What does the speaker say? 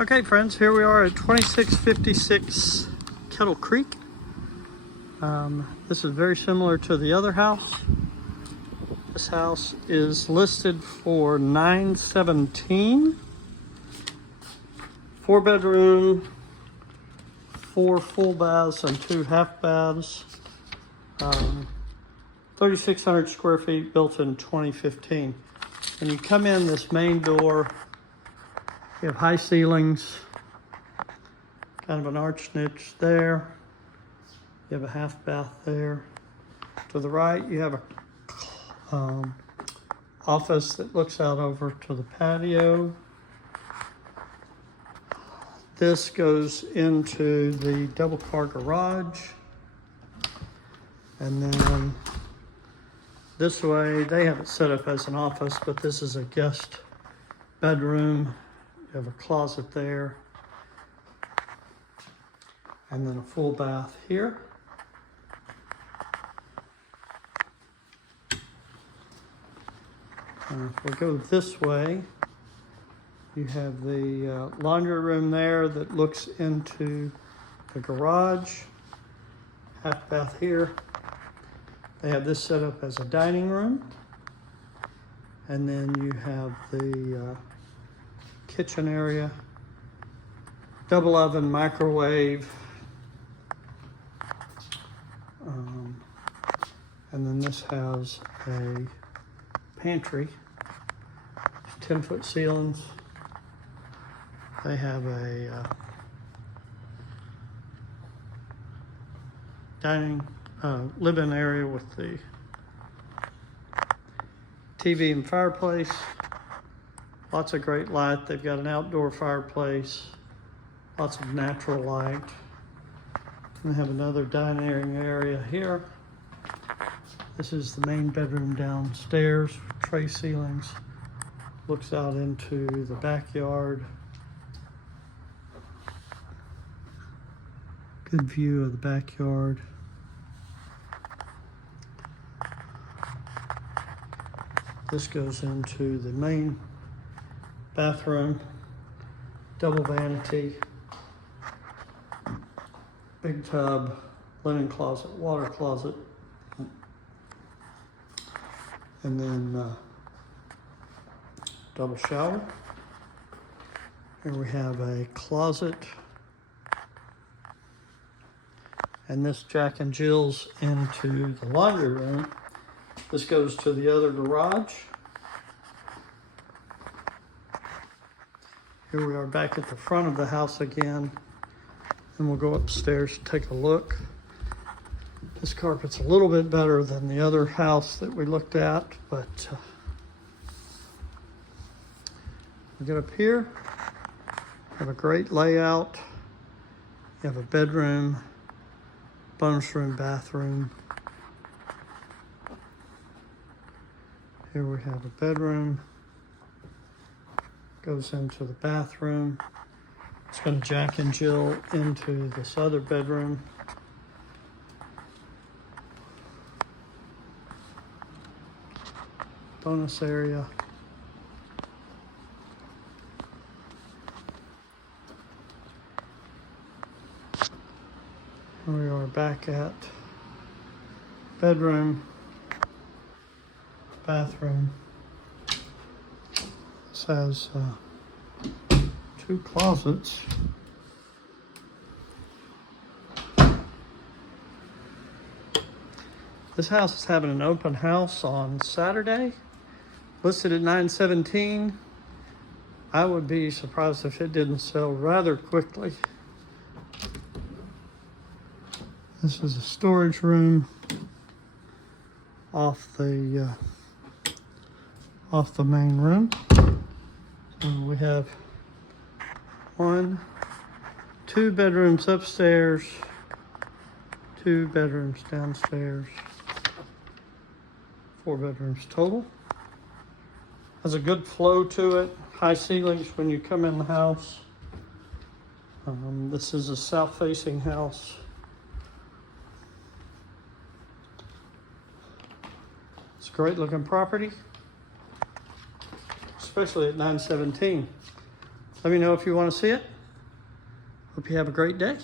Okay friends, here we are at 2656 Kettle Creek. This is very similar to the other house. This house is listed for $917. 4-bedroom, 4 full baths and 2 half baths. 3,600 square feet, built in 2015. When you come in this main door, you have high ceilings, kind of an arched niche there. You have a half bath there. To the right, you have a office that looks out over to the patio. This goes into the double car garage. And then this way, they have it set up as an office, but this is a guest bedroom. You have a closet there. And then a full bath here. And if we go this way, you have the laundry room there that looks into the garage. Half bath here. They have this set up as a dining room. And then you have the kitchen area, double oven, microwave. And then this has a pantry, 10-foot ceilings. They have a living area with the TV and fireplace. Lots of great light. They've got an outdoor fireplace, lots of natural light. And they have another dining area here. This is the main bedroom downstairs, tray ceilings. Looks out into the backyard. Good view of the backyard. This goes into the main bathroom, double vanity, big tub, linen closet, water closet, and then double shower. Here we have a closet, and this Jack and Jill's into the laundry room. This goes to the other garage. Here we are back at the front of the house again, and we'll go upstairs and take a look. This carpet's a little bit better than the other house that we looked at, but we get up here, have a great layout. You have a bedroom, bonus room, bathroom. Here we have a bedroom, goes into the bathroom. It's going to Jack and Jill into this other bedroom. Bonus area. Here we are back at bedroom, bathroom. This has 2 closets. This house is having an open house on Saturday, listed at $917. I would be surprised if it didn't sell rather quickly. This is a storage room off the main room. And we have 2 bedrooms upstairs, 2 bedrooms downstairs, 4 bedrooms total. Has a good flow to it, high ceilings when you come in the house. This is a south-facing house. It's a great looking property, especially at $917. Let me know if you want to see it. Hope you have a great day.